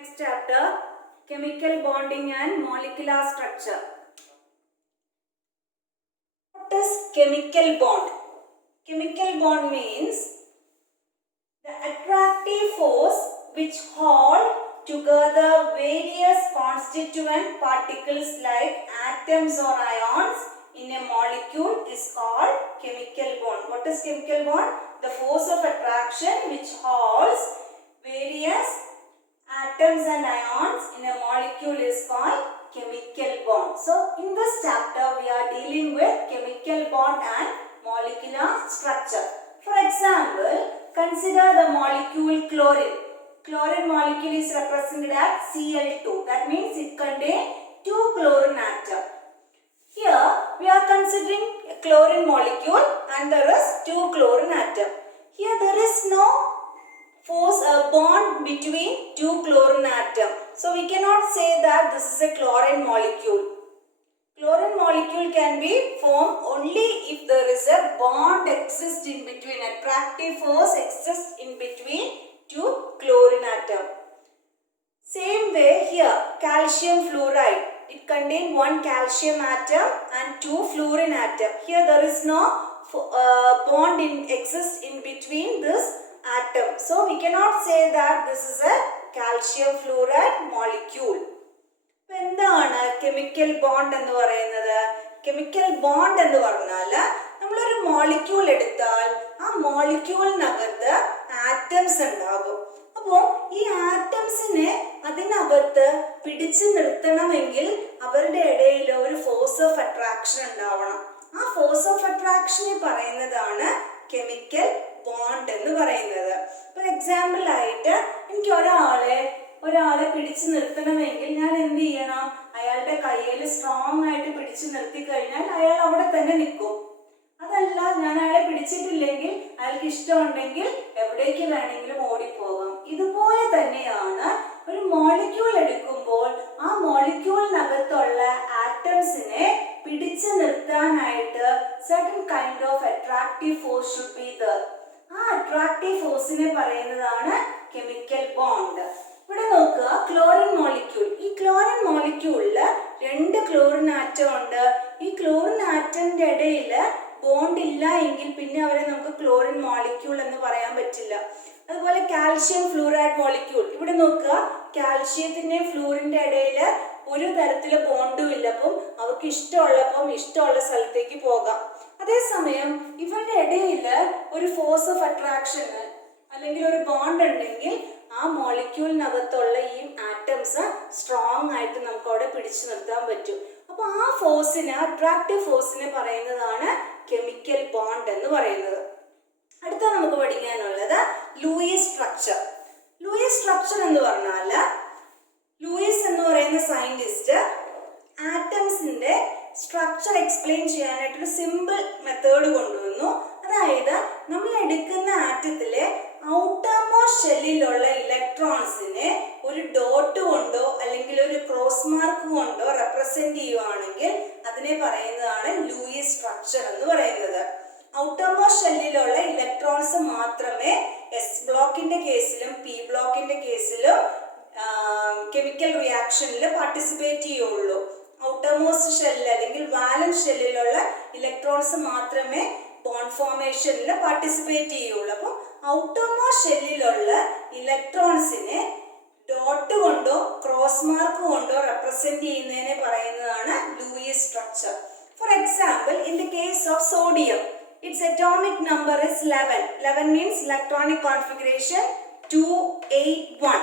Next chapter, chemical bonding and molecular structure. What is chemical bond? Chemical bond means the attractive force which hold together various constituent particles like atoms or ions in a molecule is called chemical bond. What is chemical bond? The force of attraction which holds various atoms and ions in a molecule is called chemical bond. So in this chapter we are dealing with chemical bond and molecular structure. For example, consider the molecule chlorine. Chlorine molecule is represented as Cl2. That means it contains 2 chlorine atoms. Here we are considering a chlorine molecule and there is 2 chlorine atoms. Here there is no force a bond between 2 chlorine atoms. So we cannot say that this is a chlorine molecule. Chlorine molecule can be formed only if there is a bond exists in between, attractive force exists in between 2 chlorine atoms. Same way here, calcium fluoride. It contains 1 calcium atom and 2 fluorine atom. Here there is no bond exists in between this atom. So we cannot say that this is a calcium fluoride molecule. എന്താണ് chemical bond എന്ന് പറയുന്നത്? Chemical bond എന്ന് പറഞ്ഞാൽ നമ്മളൊരു molecule എടുത്താൽ ആ മോളിക്യൂളിനകത്ത് atoms ഉണ്ടാകും. അപ്പോൾ ഈ ആറ്റംസിനെ അതിനകത്ത് പിടിച്ചു നിർത്തണമെങ്കിൽ അവരുടെ ഇടയിൽ ഒരു ഫോഴ്സ് ഓഫ് അട്രാക്ഷൻ ഉണ്ടാവണം. ആ ഫോഴ്സ് ഓഫ് അട്രാക്ഷനെ പറയുന്നതാണ് കെമിക്കൽ ബോണ്ട് എന്ന് പറയുന്നത്. ഫോർ എക്സാമ്പിൾ ആയിട്ട് എനിക്ക് ഒരാളെ പിടിച്ചു നിർത്തണമെങ്കിൽ ഞാൻ എന്ത് ചെയ്യണം? അയാളുടെ കയ്യിൽ സ്ട്രോങ് ആയിട്ട് പിടിച്ചു നിർത്തി കഴിഞ്ഞാൽ അയാൾ അവിടെ തന്നെ നിൽക്കും. അതല്ല, ഞാൻ അയാളെ പിടിച്ചിട്ടില്ലെങ്കിൽ അയാൾക്ക് ഇഷ്ടമുണ്ടെങ്കിൽ എവിടേക്ക് വേണമെങ്കിലും ഓടിപ്പോകാം. ഇതുപോലെ തന്നെയാണ് ഒരു മോളിക്യൂൾ എടുക്കുമ്പോൾ ആ മോളിക്യൂളിനകത്തുള്ള ആറ്റംസിനെ പിടിച്ചു നിർത്താനായിട്ട് certain kind of attractive force should be there. ആ അട്രാക്റ്റീവ് ഫോഴ്സിനെ പറയുന്നതാണ് കെമിക്കൽ ബോണ്ട്. ഇവിടെ നോക്കുക, ക്ലോറിൻ മോളിക്യൂൾ. ഈ ക്ലോറിൻ മോളിക്യൂളിൽ 2 ക്ലോറിൻ ആറ്റം ഉണ്ട്. ഈ ക്ലോറിൻ ആറ്റമിന്റെ ഇടയിൽ ബോണ്ട് ഇല്ല എങ്കിൽ പിന്നെ അവരെ നമുക്ക് ക്ലോറിൻ മോളിക്യൂൾ എന്ന് പറയാൻ പറ്റില്ല. അതുപോലെ കാൽഷ്യം ഫ്ലൂറൈഡ് മോളിക്യൂൾ. ഇവിടെ നോക്കുക, കാൽഷ്യത്തിന്റെയും ഫ്ലൂറിന്റെ ഇടയിൽ ഒരു തരത്തിലെ ബോണ്ടും ഇല്ല. അപ്പം അവർക്ക് ഇഷ്ടമുള്ള സ്ഥലത്തേക്ക് പോകാം. അതേസമയം ഇവരുടെ ഇടയിൽ ഒരു ഫോഴ്സ് ഓഫ് അട്രാക്ഷൻ അല്ലെങ്കിൽ ഒരു ബോണ്ട് ഉണ്ടെങ്കിൽ ആ മോളിക്യൂളിനകത്തുള്ള ഈ ആറ്റംസ് സ്ട്രോങ് ആയിട്ട് നമുക്ക് അവിടെ പിടിച്ചു നിർത്താൻ പറ്റും. അപ്പോൾ ആ ഫോഴ്സിനെ, അട്രാക്റ്റീവ് ഫോഴ്സിനെ പറയുന്നതാണ് കെമിക്കൽ ബോണ്ട് എന്ന് പറയുന്നത്. അടുത്ത നമുക്ക് പഠിക്കാനുള്ളത് ലൂയിസ് സ്ട്രക്ചർ. ലൂയിസ് സ്ട്രക്ചർ എന്ന് പറഞ്ഞാൽ ലൂയിസ് എന്ന് പറയുന്ന സയന്റിസ്റ്റ് ആറ്റംസിന്റെ സ്ട്രക്ചർ എക്സ്പ്ലെയിൻ ചെയ്യാനായിട്ടൊരു സിമ്പിൾ മെത്തേഡ് കൊണ്ടുവന്നു. അതായത് നമ്മൾ എടുക്കുന്ന ആറ്റത്തിലെ ഔട്ടർമോസ്റ്റ് ഷെല്ലിലുള്ള ഇലക്ട്രോൺസിനെ ഒരു ഡോട്ട് കൊണ്ടോ അല്ലെങ്കിൽ ഒരു ക്രോസ് മാർക്ക് കൊണ്ടോ റെപ്രസെന്റ് ചെയ്യുവാണെങ്കിൽ അതിനെ പറയുന്നതാണ് ലൂയിസ് സ്ട്രക്ചർ എന്ന് പറയുന്നത്. ഔട്ടർമോസ്റ്റ് ഷെല്ലിലുള്ള ഇലക്ട്രോൺസ് മാത്രമേ എസ് ബ്ലോക്കിന്റെ കേസിലും പി ബ്ലോക്കിന്റെ കേസിലും കെമിക്കൽ റിയാക്ഷനിൽ പാർട്ടിസിപ്പേറ്റ് ചെയ്യുള്ളൂ. ഔട്ടർമോസ്റ്റ് ഷെല്ലിൽ അല്ലെങ്കിൽ വാലൻസ് ഷെല്ലിലുള്ള ഇലക്ട്രോൺസ് മാത്രമേ ബോണ്ട് ഫോർമേഷനിൽ പാർട്ടിസിപ്പേറ്റ് ചെയ്യുള്ളൂ. അപ്പം ഔട്ടർമോസ്റ്റ് ഷെല്ലിലുള്ള ഇലക്ട്രോൺസിനെ ഡോട്ട് കൊണ്ടോ ക്രോസ് മാർക്ക് കൊണ്ടോ റെപ്രസെന്റ് ചെയ്യുന്നതിനെ പറയുന്നതാണ് Lewis structure. For example, in the case of sodium, its atomic number is 11. 11 means electronic configuration 281.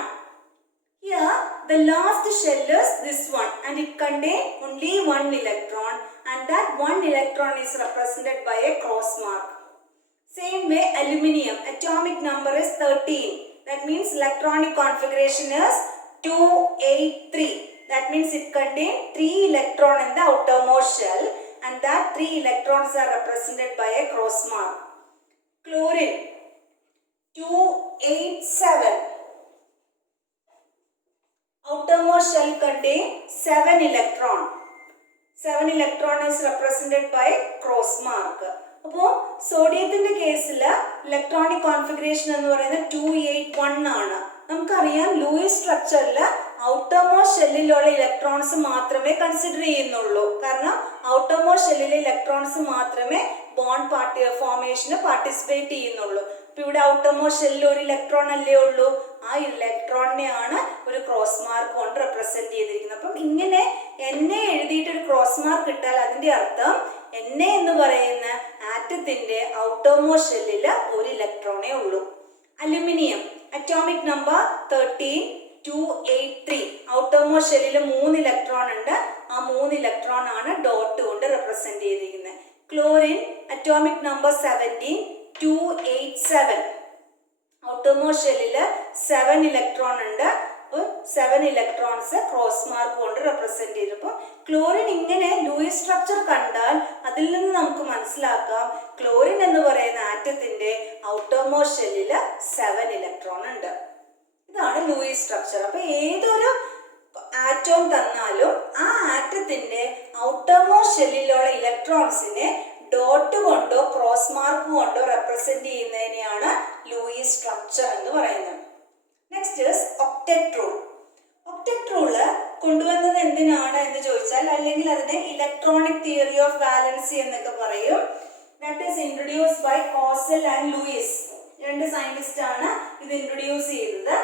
Here the last shell is this one and it contains only 1 electron and that 1 electron is represented by a cross mark. Same way aluminium, atomic number is 13. That means electronic configuration is 283. That means it contains 3 electrons in the outermost shell and that 3 electrons are represented by a cross mark. Chlorine 287. Outermost shell contains 7 electrons. 7 electron is represented by cross mark. അപ്പോൾ സോഡിയത്തിന്റെ കേസിൽ electronic configuration എന്ന് പറയുന്നത് 281 ആണ്. നമുക്കറിയാം Luis സ്ട്രക്ചറിൽ ഷെല്ലിലുള്ള electrons മാത്രമേ consider ചെയ്യുന്നുള്ളൂ. കാരണം ഔട്ടർമോസ്റ്റ് ഷെല്ലിലെ ഇലക്ട്രോൺസ് മാത്രമേ ബോണ്ട് ഫോർമേഷന് പാർട്ടിസിപ്പേറ്റ് ചെയ്യുന്നുള്ളൂ. അപ്പൊ ഇവിടെ ഔട്ടർമോസ്റ്റ് ഷെല്ലിൽ ഒരു ഇലക്ട്രോൺ അല്ലേ ഉള്ളൂ. ആ ഇലക്ട്രോണിനെയാണ് ഒരു ക്രോസ് മാർക്ക് കൊണ്ട് റെപ്രസെന്റ് ചെയ്തിരിക്കുന്നത്. അപ്പം ഇങ്ങനെ എന്നെ എഴുതിയിട്ട് ഒരു ക്രോസ് മാർക്ക് ഇട്ടാൽ അതിന്റെ അർത്ഥം എന്നെ എന്ന് പറയുന്ന ആറ്റത്തിന്റെ ഔട്ടർമോസ്റ്റ് ഷെല്ലിൽ ഒരു ഇലക്ട്രോണേ ഉള്ളൂ. Aluminium atomic number 13283. ഔട്ടർമോസ്റ്റ് ഷെല്ലിൽ 3 ഇലക്ട്രോൺ ഉണ്ട്. ആ 3 ഇലക്ട്രോൺ ആണ് ഡോട്ട് കൊണ്ട് റെപ്രസെന്റ് ചെയ്തിരിക്കുന്നത്. Chlorine atomic number 17287. ഔട്ടർമോസ്റ്റ് ഷെല്ലിൽ 7 ഇലക്ട്രോൺ ഉണ്ട്. 7 ഇലക്ട്രോൺസ് ക്രോസ് മാർക്ക് കൊണ്ട് റെപ്രസെന്റ് ചെയ്തു. അപ്പോൾ ക്ലോറിൻ ഇങ്ങനെ ലൂയിസ് സ്ട്രക്ചർ കണ്ടാൽ അതിൽ നിന്ന് നമുക്ക് മനസ്സിലാക്കാം ക്ലോറിൻ എന്ന് പറയുന്ന ആറ്റത്തിന്റെ ഔട്ടർമോസ്റ്റ് ഷെല്ലിൽ 7 ഇലക്ട്രോൺ ഉണ്ട്. ഇതാണ് ലൂയിസ് സ്ട്രക്ചർ. അപ്പൊ ഏതൊരു ആറ്റവും തന്നാലും ആ ആറ്റത്തിന്റെ ഔട്ടർമോസ്റ്റ് ഷെല്ലിലുള്ള ഇലക്ട്രോൺസിനെ ഡോട്ട് കൊണ്ടോ ക്രോസ് മാർക്ക് കൊണ്ടോ റെപ്രസെന്റ് ചെയ്യുന്നതിനെയാണ് ലൂയിസ് സ്ട്രക്ചർ എന്ന് പറയുന്നത്. Next is octet rule. Octet rule കൊണ്ടുവന്നത് എന്തിനാണ് എന്ന് ചോദിച്ചാൽ, അല്ലെങ്കിൽ അതിനെ ഇലക്ട്രോണിക് തിയറി ഓഫ് വാലൻസി എന്നൊക്കെ പറയും. That is introduced by Kossel and Lewis. 2 scientist ആണ് ഇത് ഇൻട്രൊഡ്യൂസ് ചെയ്തത്.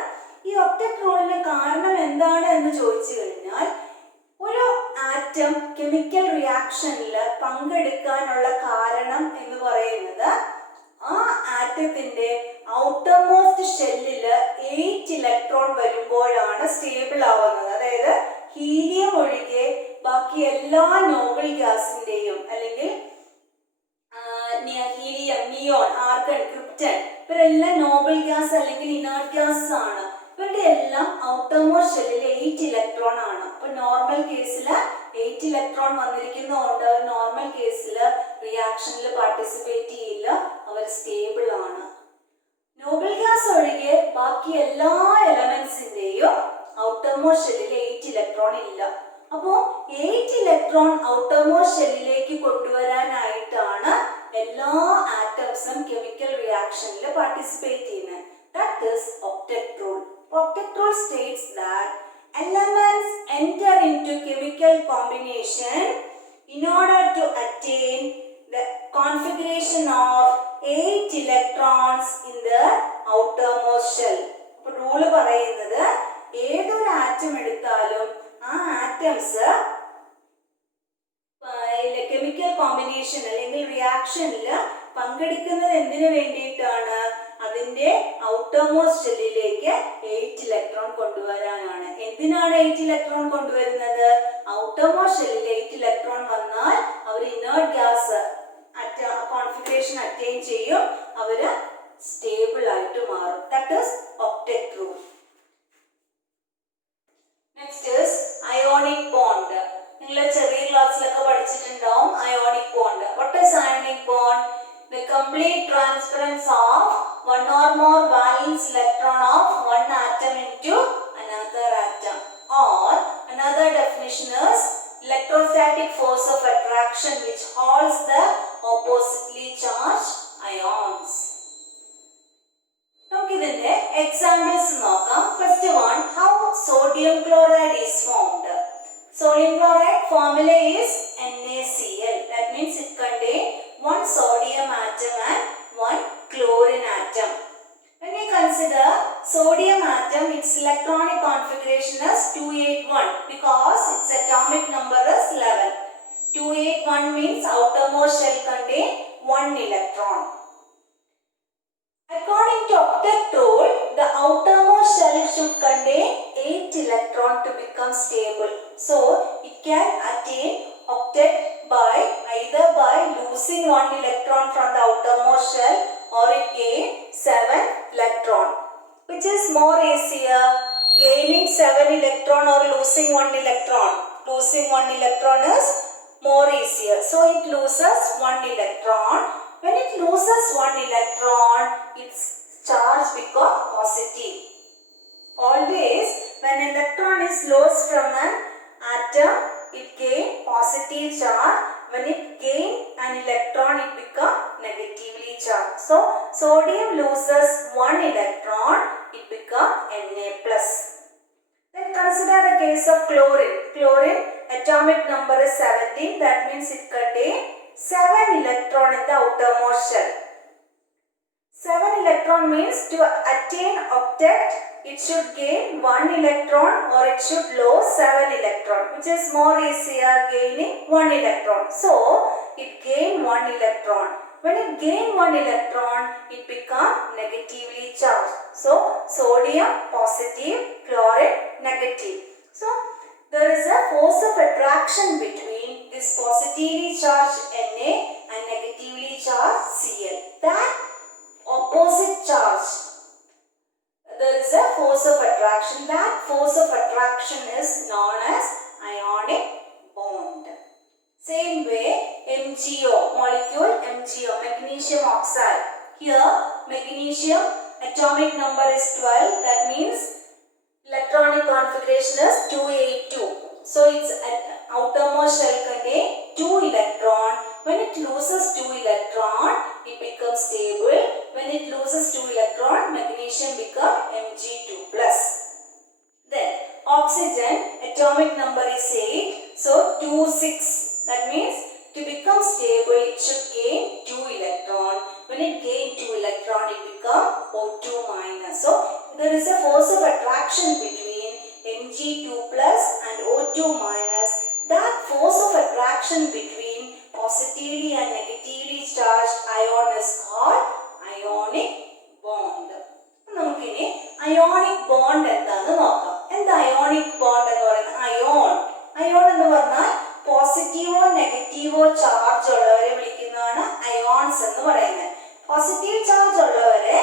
ഈ ഒക്ടറ്റ് റൂളിന് കാരണം എന്താണ് എന്ന് ചോദിച്ചു കഴിഞ്ഞാൽ, ഒരു ആറ്റം കെമിക്കൽ റിയാക്ഷനിൽ പങ്കെടുക്കാനുള്ള കാരണം എന്ന് പറയുന്നത് ആ ആറ്റത്തിന്റെ ഔട്ടർമോസ്റ്റ് ഷെല്ലില് 8 ഇലക്ട്രോൺ വരുമ്പോഴാണ് സ്റ്റേബിൾ ആവുന്നത്. അതായത് ഹീലിയം ഒഴികെ ബാക്കി എല്ലാ നോബിൾ ഗ്യാസിന്റെയും, അല്ലെങ്കിൽ ഹീലിയം, നിയോൺ, ആർഗൺ, ക്രിപ്റ്റൺ, ഇവരെല്ലാം നോബിൾ ഗ്യാസ് അല്ലെങ്കിൽ ഇനേർട്ട് ഗ്യാസ് ആണ്. ഇവരുടെ എല്ലാം ഔട്ടർമോസ്റ്റ് ഷെല്ലിൽ 8 ഇലക്ട്രോൺ ആണ്. അപ്പൊ നോർമൽ കേസിൽ 8 ഇലക്ട്രോൺ വന്നിരിക്കുന്നതുകൊണ്ട് അവർ നോർമൽ കേസിൽ റിയാക്ഷനിൽ പാർട്ടിസിപ്പേറ്റ് ചെയ്യില്ല, അവർ സ്റ്റേബിൾ ആണ്. നോബിൾ ഗ്യാസ് ഒഴികെ ബാക്കി എല്ലാ എലമെന്റ്സിന്റെയും ഔട്ടർമോസ്റ്റ് ഷെല്ലിൽ 8 ഇലക്ട്രോൺ ഇല്ല. അപ്പോ 8 ഇലക്ട്രോൺ ഔട്ടർമോസ്റ്റ് ഷെല്ലിലേക്ക് കൊണ്ടുവരാനായിട്ടാണ് എല്ലാ ആറ്റംസും കെമിക്കൽ റിയാക്ഷനിൽ പാർട്ടിസിപ്പേറ്റ് ചെയ്യുന്നത്. That is octet rule. Octet rule states that elements enter into chemical combination in order to attain the configuration of 8 electrons in the outermost shell. അപ്പോൾ rule പറയുന്നത് ഏതൊരു atom എടുത്താലും ആ atoms chemical combination അല്ലെങ്കിൽ റിയാക്ഷനിൽ പങ്കെടുക്കുന്നത് എന്തിനു വേണ്ടിയിട്ടാണ്? അതിന്റെ ഔട്ടർമോസ്റ്റ് ഷെല്ലിലേക്ക് 8 ഇലക്ട്രോൺ കൊണ്ടുവരാനാണ്. എന്തിനാണ് 8 ഇലക്ട്രോൺ കൊണ്ടുവരുന്നത്? ഔട്ടർമോസ്റ്റ് ഷെല്ലിൽ 8 ഇലക്ട്രോൺ വന്നാൽ അവർ ഇനേർട്ട് ഗ്യാസ് കോൺഫിഗറേഷൻ അറ്റൈൻ ചെയ്യും, അവര് സ്റ്റേബിൾ ആയിട്ട് മാറും. That is octet rule. Next is ionic bond. നിങ്ങൾ ചെറിയ ക്ലാസ്സിലൊക്കെ പഠിച്ചിട്ടുണ്ടാവും ionic bond. What is ionic bond? The complete transference of one or more valence electron of one atom into another atom. Or another definition is electrostatic force of attraction which holds the oppositely charged ions. നമുക്ക് ഇതിന്റെ examples നോക്കാം. First one, how sodium chloride is formed. Sodium chloride formula is NaCl. That means it contains one sodium atom and one chlorine atom. When we consider sodium atom, its electronic configuration is 281 because its atomic number is 11. 281 means outermost shell contain 1 electron. According to octet rule, the outermost shell should contain 8 electron to become stable. So it can attain octet by either by losing 1 electron from the outermost shell or it gain 7 electron. Which is more easier, gaining 7 electron or losing 1 electron? Losing 1 electron is more easier. So it loses 1 electron. When it loses 1 electron, its charge becomes positive. Always when an electron is lost from an atom, it gain positive charge. When it gain an electron, it become negatively charged. So sodium loses 1 electron, it become Na+. Then consider the case case of chlorine. Chlorine atomic number is 17. That means it contains 7 electrons in the outermost shell. 7 electron means to attain octet, it should gain 1 electron or it should lose 7 electron, which is more easier gaining 1 electron. So, it gain 1 electron. When it gain 1 electron, it become negatively charged. So, sodium positive, chlorine negative. So, there is a force of attraction between this positively charged Na and negatively charged Cl. That opposite charge, there is a force of attraction. That force of attraction is known as ionic bond. Same way, MgO, molecule MgO, magnesium oxide. Here, magnesium atomic number is 12. That means electronic configuration is 282. So, its outermost shell contains 2 electrons. When it loses 2 electrons, it becomes stable. When it loses 2 electrons, magnesium becomes Mg2+. Then, oxygen atomic number is 8. So, 2, 6. That means to become stable, it should gain 2 electrons. When it gains 2 electrons, it becomes O2-. So, there is a force of attraction between Mg2+ and O2-. That force of attraction between positively and negatively charged ion is called ionic bond. നമുക്കിനി ionic bond എന്താണെന്ന് നോക്കാം. എന്താ ionic bond എന്ന് പറയുന്നത്? Ion എന്ന് പറഞ്ഞാൽ പോസിറ്റീവോ നെഗറ്റീവോ charge ഉള്ളവരെ വിളിക്കുന്നതാണ് അയോൺസ് എന്ന് പറയുന്നത്. പോസിറ്റീവ് ചാർജ് ഉള്ളവരെ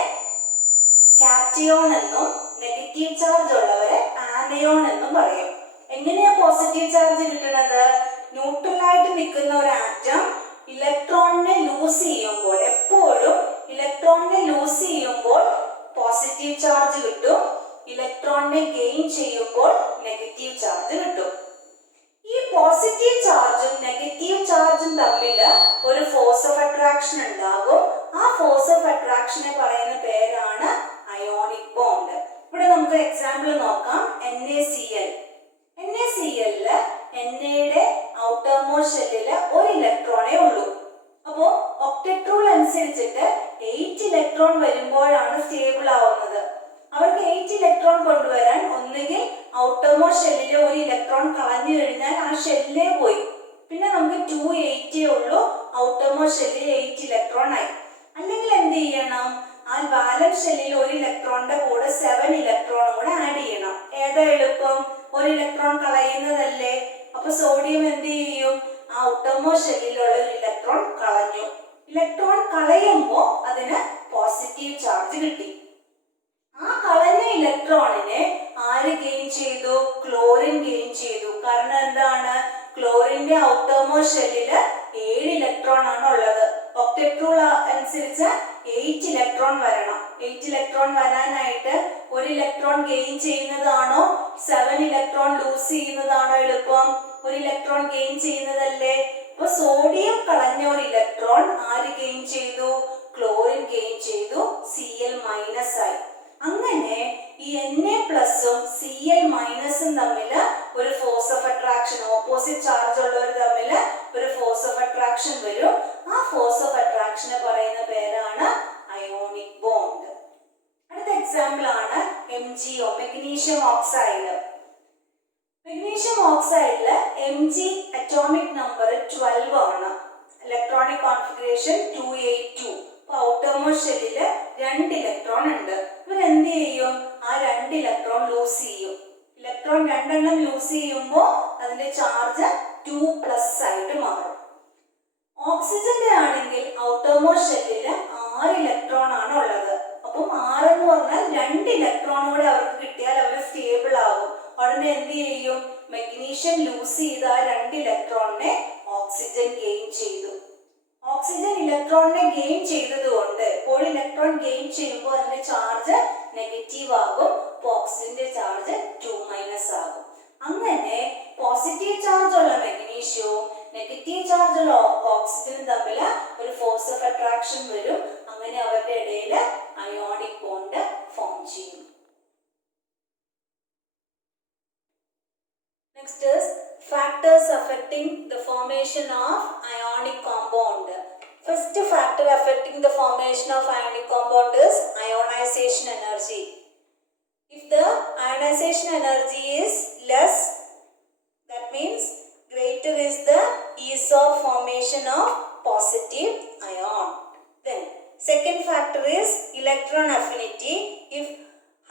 കാറ്റയോൺ എന്നും നെഗറ്റീവ് ചാർജ് ഉള്ളവരെ ആനയോൺ എന്നും പറയും. എങ്ങനെയാ പോസിറ്റീവ് ചാർജ് കിട്ടുന്നത്? ന്യൂട്രലായിട്ട് നിൽക്കുന്ന ഒരു ആറ്റം ഇലക്ട്രോണിനെ ലൂസ് ചെയ്യുമ്പോൾ, എപ്പോഴും ഇലക്ട്രോണിനെ ലൂസ് ചെയ്യുമ്പോൾ പോസിറ്റീവ് ചാർജ് കിട്ടും. ഇലക്ട്രോണിനെ ഗെയിൻ ചെയ്യുമ്പോൾ നെഗറ്റീവ് ചാർജ് കിട്ടും. ഈ പോസിറ്റീവ് ചാർജും നെഗറ്റീവ് ചാർജും തമ്മിൽ ഒരു ഫോഴ്സ് ഓഫ് അട്രാക്ഷൻ ഉണ്ടാകും. ആ ഫോഴ്സ് ഓഫ് അട്രാക്ഷനെ പറയുന്ന പേരാണ് അയോണിക് ബോണ്ട്. ഇവിടെ നമുക്ക് എക്സാമ്പിൾ നോക്കാം. NaCl. NaClല് Nയുടെ ഔട്ടർമോസ്റ്റ് ഷെല്ലില് ഒരു ഇലക്ട്രോണേ ഉള്ളൂ. അപ്പോൾ ഒക്ടറ്റ് റൂൾ അനുസരിച്ചിട്ട് 8 ഇലക്ട്രോൺ വരുമ്പോഴാണ് സ്റ്റേബിൾ ആവുന്നത്. അവർക്ക് 8 ഇലക്ട്രോൺ കൊണ്ടുവരാൻ ഒന്നുകിൽ ഔട്ടർമോസ്റ്റ് ഷെല്ലിലെ ഒരു ഇലക്ട്രോൺ കളഞ്ഞു കഴിഞ്ഞാൽ ആ ഷെല്ലേ പോയി. പിന്നെ നമുക്ക് 280 ഉള്ളൂ. ഔട്ടർമോസ്റ്റ് ഷെല്ലിൽ 8 ഇലക്ട്രോൺ ആയി. അല്ലെങ്കിൽ എന്ത് ചെയ്യണം? ആ ബാലൻസ് ഷെല്ലിൽ ഒരു ഇലക്ട്രോണിന്റെ കൂടെ 7 ഇലക്ട്രോണും കൂടെ ആഡ് ചെയ്യണം. ഏതാ എളുപ്പം? ഒരു ഇലക്ട്രോൺ കളയുന്നതല്ലേ. അപ്പൊ സോഡിയം എന്ത് ചെയ്യും? ആ ഔട്ടർമോസ്റ്റ് ഷെല്ലിലുള്ള ഒരു ഇലക്ട്രോൺ കളഞ്ഞു. ഇലക്ട്രോൺ കളയുമ്പോൾ അതിന് പോസിറ്റീവ് ചാർജ് കിട്ടി. ആ കളഞ്ഞ ഇലക്ട്രോണിനെ ആര് ഗെയിൻ ചെയ്തു? ക്ലോറിൻ ഗെയിൻ ചെയ്തു. കാരണം എന്താണ്? ക്ലോറിന്റെ ഔട്ടർമോസ്റ്റ് ഷെല്ലില് 7 ഇലക്ട്രോൺ ആണ് ഉള്ളത്. ഒക്ടറ്റ് റൂൾ അനുസരിച്ച് 8 ഇലക്ട്രോൺ വരണം. 8 ഇലക്ട്രോൺ വരാനായിട്ട് ഒരു ഇലക്ട്രോൺ ഗെയിൻ ചെയ്യുന്നതാണോ 7 ഇലക്ട്രോൺ ലൂസ് ചെയ്യുന്നതാണോ എളുപ്പം? ഒരു ഇലക്ട്രോൺ ഗെയിൻ ചെയ്യുന്നതല്ലേ. അപ്പൊ സോഡിയം കളഞ്ഞ ഒരു ഇലക്ട്രോൺ ആര് ഗെയിൻ ചെയ്തു? ക്ലോറിൻ ഗെയിൻ ചെയ്തു. Cl- ആയി. അങ്ങനെ ഈ Na+ഉം Cl- തമ്മിൽ ഒരു force of attraction, opposite charge ഉള്ളവർ തമ്മിൽ ഒരു ഫോഴ്സ് ഓഫ് അട്രാക്ഷൻ വരും. ആ ഫോഴ്സ് ഓഫ് അട്രാക്ഷനെ പറയുന്ന പേരാണ് അയോണിക് ബോണ്ട്. അടുത്ത എക്സാമ്പിൾ ആണ് MgO, മെഗ്നീഷ്യം ഓക്സൈഡ്. മെഗ്നീഷ്യം ഓക്സൈഡില് Mg അറ്റോമിക് നമ്പർ 12 ആണ്. Electronic configuration 282. ഔട്ടർമോസ്റ്റ് ഷെല്ലില് 2 ഇലക്ട്രോൺ ഉണ്ട്. ഇവരെന്ത് ചെയ്യും? ആ 2 ഇലക്ട്രോൺ ലൂസ് ചെയ്യും. ഇലക്ട്രോൺ 2 എണ്ണം ലൂസ് ചെയ്യുമ്പോൾ അതിന്റെ ചാർജ് 2+ ആയിട്ട് മാറും. ഓക്സിജന്റെ ആണെങ്കിൽ ഔട്ടർമോസ്റ്റ് ഷെല്ലില് 6 ഇലക്ട്രോൺ ആണ് ഉള്ളത്. അപ്പം 6 എന്ന് പറഞ്ഞാൽ 2 ഇലക്ട്രോൺ കൂടെ അവർക്ക് കിട്ടിയാൽ അവർ സ്റ്റേബിൾ ആകും. ഉടനെ എന്ത് ചെയ്യും? മെഗ്നീഷ്യം ലൂസ് ചെയ്ത 2 ഇലക്ട്രോണിനെ ഓക്സിജൻ ഗെയിൻ ചെയ്തു. ഓക്സിജൻ ഇലക്ട്രോണിനെ ഗെയിൻ ചെയ്തതുകൊണ്ട് ഇപ്പോൾ ഇലക്ട്രോൺ ഗെയിൻ ചെയ്യുമ്പോൾ അതിന്റെ ചാർജ് നെഗറ്റീവ് ആകും. അപ്പോൾ ഓക്സിജന്റെ ചാർജ് 2- ആകും. അങ്ങനെ പോസിറ്റീവ് ചാർജ് ഉള്ള മെഗ്നീഷ്യവും നെഗറ്റീവ് ചാർജ് ഉള്ള ഓക്സിജനും തമ്മിൽ ഒരു ഫോഴ്സ് ഓഫ് അട്രാക്ഷൻ വരും. അങ്ങനെ അവരുടെ ഇടയിൽ അയോണിക് ബോണ്ട് ഫോം ചെയ്യും. Next is factors affecting the formation of ionic compound. First factor affecting the formation of ionic compound is ionization energy. If the ionization energy is less, that means greater is the ease of formation of positive ion. Then second factor is electron affinity. If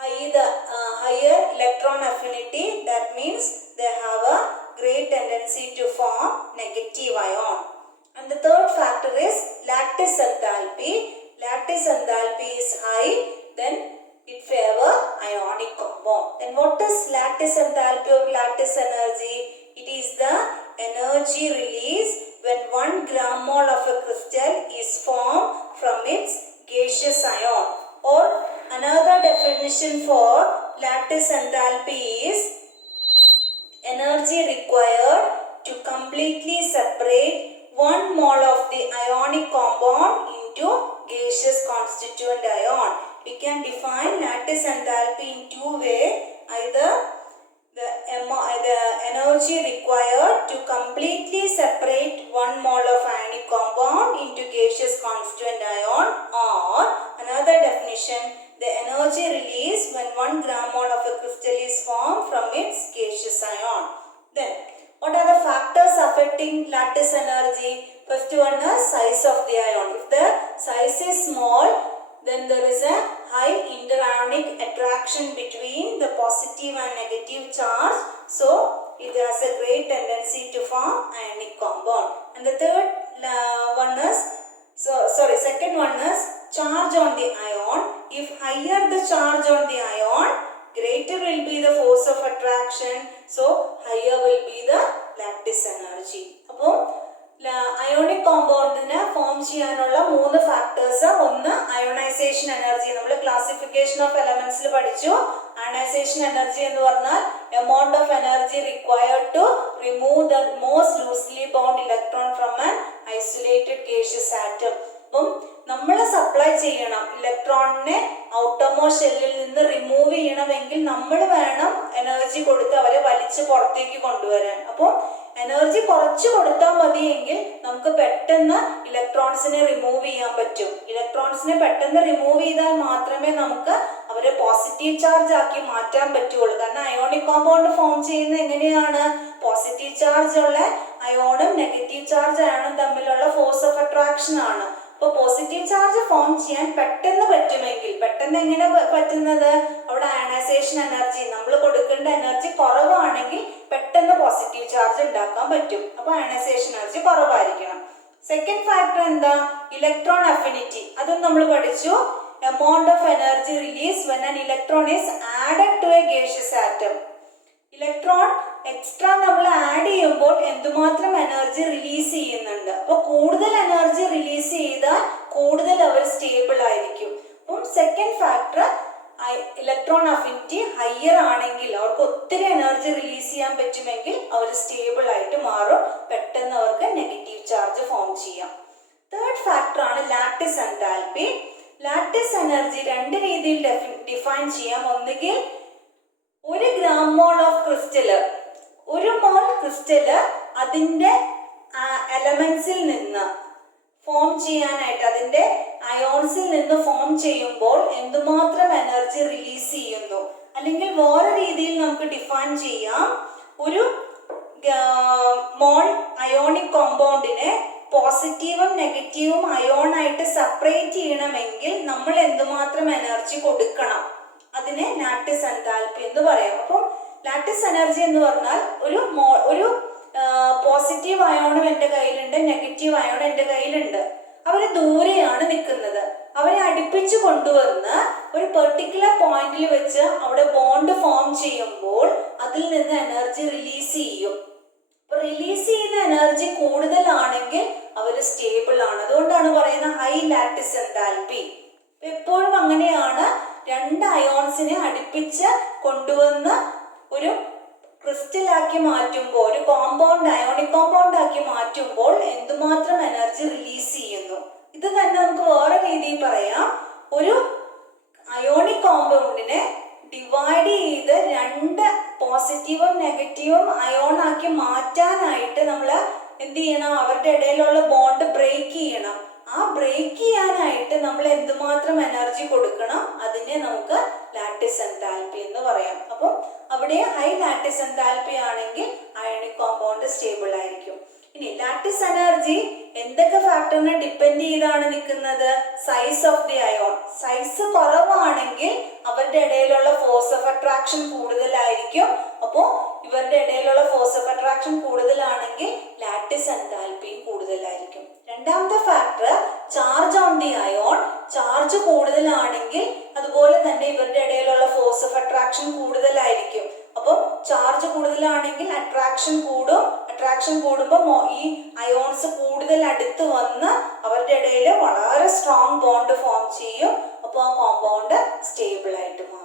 higher electron affinity, that means they have a great tendency to form negative ion. And the third factor is lattice enthalpy. Lattice enthalpy is high, then it favor ionic compound. Then what is lattice enthalpy or lattice energy? It is the energy released when 1 gram mole of a crystal is formed from its gaseous ion. Or another definition for lattice enthalpy is energy required to completely separate 1 mole of the ionic compound into gaseous constituent ion. We can define lattice enthalpy in two ways. Either the energy required to completely separate 1 mole of ionic compound into gaseous constituent ion, or another definition, the energy released when 1 gram mole of a crystal is formed from its gaseous ion. Then what are the factors affecting lattice energy? First one is size of the ion. If the size is small, then there is a high interionic attraction between the positive and negative charge. So it has a great tendency to form ionic compound. And the second one is charge on the ion. If higher the charge on the ion, greater will be the force of attraction. So higher will be the lattice energy. അപ്പോൾ ionic കോമ്പൗണ്ടിന് form ചെയ്യാനുള്ള 3 factors. ഒന്ന് ionisation energy. നമ്മൾ classification of എലമെന്റ്സിൽ പഠിച്ചു. Ionisation energy എന്ന് പറഞ്ഞാൽ amount of energy required to remove the most loosely bound electron from an isolated gaseous atom. അപ്പം നമ്മൾ സപ്ലൈ ചെയ്യണം ഇലക്ട്രോണിനെ ഔട്ടർമോസ്റ്റ് ഷെല്ലിൽ നിന്ന് റിമൂവ് ചെയ്യണമെങ്കിൽ നമ്മൾ വേണം എനർജി കൊടുത്ത് അവരെ വലിച്ച് പുറത്തേക്ക് കൊണ്ടുവരാൻ. അപ്പോൾ എനർജി കുറച്ച് കൊടുത്താൽ മതിയെങ്കിൽ നമുക്ക് പെട്ടെന്ന് ഇലക്ട്രോൺസിനെ റിമൂവ് ചെയ്യാൻ പറ്റും. ഇലക്ട്രോൺസിനെ പെട്ടെന്ന് റിമൂവ് ചെയ്താൽ മാത്രമേ നമുക്ക് അവരെ പോസിറ്റീവ് ചാർജ് ആക്കി മാറ്റാൻ പറ്റുള്ളൂ. കാരണം അയോണിക് കോമ്പൗണ്ട് ഫോം ചെയ്യുന്നത് എങ്ങനെയാണ്? പോസിറ്റീവ് ചാർജ് ഉള്ള അയോണും നെഗറ്റീവ് ചാർജ് അയോണും തമ്മിലുള്ള ഫോഴ്സ് ഓഫ് അട്രാക്ഷൻ ആണ്. അപ്പോൾ പോസിറ്റീവ് ചാർജ് ഫോം ചെയ്യാൻ പെട്ടെന്ന് പറ്റുമെങ്കിൽ, പെട്ടെന്ന് എങ്ങനെ പറ്റുന്നത്? അവിടെ അയണൈസേഷൻ എനർജി, നമ്മൾ കൊടുക്കേണ്ട എനർജി കുറവാണെങ്കിൽ പെട്ടെന്ന് പോസിറ്റീവ് ചാർജ് ഉണ്ടാക്കാൻ പറ്റും. അപ്പോൾ അയണൈസേഷൻ എനർജി കുറവായിരിക്കണം. സെക്കൻഡ് ഫാക്ടർ എന്താ? Electron affinity. അതും നമ്മൾ പഠിച്ചു. Amount of energy release when an electron is added to a gaseous atom. Electron extra നമ്മൾ ആഡ് ചെയ്യുമ്പോൾ എന്തുമാത്രം എനർജി റിലീസ് ചെയ്യുന്നുണ്ട്. അപ്പോൾ കൂടുതൽ എനർജി റിലീസ് ചെയ്താൽ കൂടുതൽ അവർ സ്റ്റേബിൾ ആയിരിക്കും. അപ്പം second factor electron affinity higher ആണെങ്കിൽ, അവർക്ക് ഒത്തിരി എനർജി റിലീസ് ചെയ്യാൻ പറ്റുമെങ്കിൽ അവർ സ്റ്റേബിൾ ആയിട്ട് മാറും. പെട്ടെന്ന് അവർക്ക് നെഗറ്റീവ് ചാർജ് ഫോം ചെയ്യാം. തേർഡ് ഫാക്ടർ ആണ് ലാറ്റിസ് എൻതാൽപ്പി. ലാറ്റിസ് എനർജി 2 രീതിയിൽ ഡിഫൈൻ ചെയ്യാം. ഒന്നുകിൽ 1 gram mole of crystal, 1 mole crystal അതിൻ്റെ എലമെന്റ്സിൽ നിന്ന് ഫോം ചെയ്യാനായിട്ട്, അതിൻ്റെ അയോൺസിൽ നിന്ന് ഫോം ചെയ്യുമ്പോൾ എന്തുമാത്രം എനർജി റിലീസ് ചെയ്യുന്നു. അല്ലെങ്കിൽ വേറെ രീതിയിൽ നമുക്ക് ഡിഫൈൻ ചെയ്യാം. ഒരു മോൾ അയോണിക് കോമ്പൗണ്ടിനെ പോസിറ്റീവും നെഗറ്റീവും അയോൺ ആയിട്ട് സെപ്പറേറ്റ് ചെയ്യണമെങ്കിൽ നമ്മൾ എന്തുമാത്രം എനർജി കൊടുക്കണം, അതിനെ ലാറ്റിസ് എൻതാൽപ്പി എന്ന് പറയാം. അപ്പം ലാറ്റിസ് എനർജി എന്ന് പറഞ്ഞാൽ ഒരു പോസിറ്റീവ് അയോണും എൻ്റെ കയ്യിലുണ്ട്, നെഗറ്റീവ് അയോണും എൻ്റെ കയ്യിലുണ്ട്. അവർ ദൂരെയാണ് നിൽക്കുന്നത്. അവരെ അടുപ്പിച്ച് കൊണ്ടുവന്ന് ഒരു പെർട്ടിക്കുലർ പോയിന്റിൽ വെച്ച് അവിടെ ബോണ്ട് ഫോം ചെയ്യുമ്പോൾ അതിൽ നിന്ന് എനർജി റിലീസ് ചെയ്യും. അപ്പൊ റിലീസ് ചെയ്യുന്ന എനർജി കൂടുതലാണെങ്കിൽ അവർ സ്റ്റേബിൾ ആണ്. അതുകൊണ്ടാണ് പറയുന്നത് ഹൈ ലാറ്റിസ് എൻതാൽപ്പി. എപ്പോഴും അങ്ങനെയാണ്. 2 അയോൺസിനെ അടുപ്പിച്ച് കൊണ്ടുവന്ന് ഒരു ക്രിസ്റ്റലാക്കി മാറ്റുമ്പോൾ, ഒരു കോമ്പൗണ്ട് അയോണിക് കോമ്പൗണ്ട് ആക്കി മാറ്റുമ്പോൾ എന്തുമാത്രം എനർജി റിലീസ് ചെയ്യുന്നു. ഇത് തന്നെ നമുക്ക് വേറെ രീതിയിൽ പറയാം. ഒരു അയോണിക് കോമ്പൗണ്ടിനെ ഡിവൈഡ് ചെയ്ത് 2 പോസിറ്റീവും നെഗറ്റീവും അയോൺ ആക്കി മാറ്റാനായിട്ട് നമ്മൾ എന്ത് ചെയ്യണം? അവരുടെ ഇടയിലുള്ള ബോണ്ട് ബ്രേക്ക് ചെയ്യണം. ആ ബ്രേക്ക് ചെയ്യാനായിട്ട് നമ്മൾ എന്തുമാത്രം എനർജി കൊടുക്കണം? അതിനെ നമുക്ക് ലാറ്റിസ് എൻതാൽപ്പി എന്ന് പറയാം. അപ്പോൾ അവിടെ ഹൈ ലാറ്റിസ് എൻതാൽപ്പി ആണെങ്കിൽ അയോണിക് കോമ്പൗണ്ട് സ്റ്റേബിൾ ആയിരിക്കും. ഇനി ലാറ്റിസ് എനർജി എന്തൊക്കെ ഫാക്ടറിനെ ഡിപ്പെൻഡ് ചെയ്താണ് നിൽക്കുന്നത്? Size of the ion. Size കുറവാണെങ്കിൽ അവരുടെ ഇടയിലുള്ള ഫോഴ്സ് ഓഫ് അട്രാക്ഷൻ കൂടുതലായിരിക്കും. അപ്പോൾ ഇവരുടെ ഇടയിലുള്ള ഫോഴ്സ് ഓഫ് അട്രാക്ഷൻ കൂടുതലാണെങ്കിൽ ലാറ്റിസ് എൻതാൽപ്പിയും കൂടുതലായിരിക്കും. രണ്ടാമത്തെ factor charge on the ion. Charge കൂടുതലാണെങ്കിൽ അതുപോലെ തന്നെ ഇവരുടെ ഇടയിലുള്ള ഫോഴ്സ് ഓഫ് അട്രാക്ഷൻ കൂടുതലായിരിക്കും. അപ്പോൾ ചാർജ് കൂടുതലാണെങ്കിൽ അട്രാക്ഷൻ കൂടും. അട്രാക്ഷൻ കൂടുമ്പോൾ ഈ അയോൺസ് കൂടുതൽ അടുത്ത് വന്ന് അവരുടെ ഇടയിൽ വളരെ സ്ട്രോങ് ബോണ്ട് ഫോം ചെയ്യും. അപ്പോൾ ആ കോമ്പൗണ്ട് സ്റ്റേബിൾ ആയിട്ട് മാറും.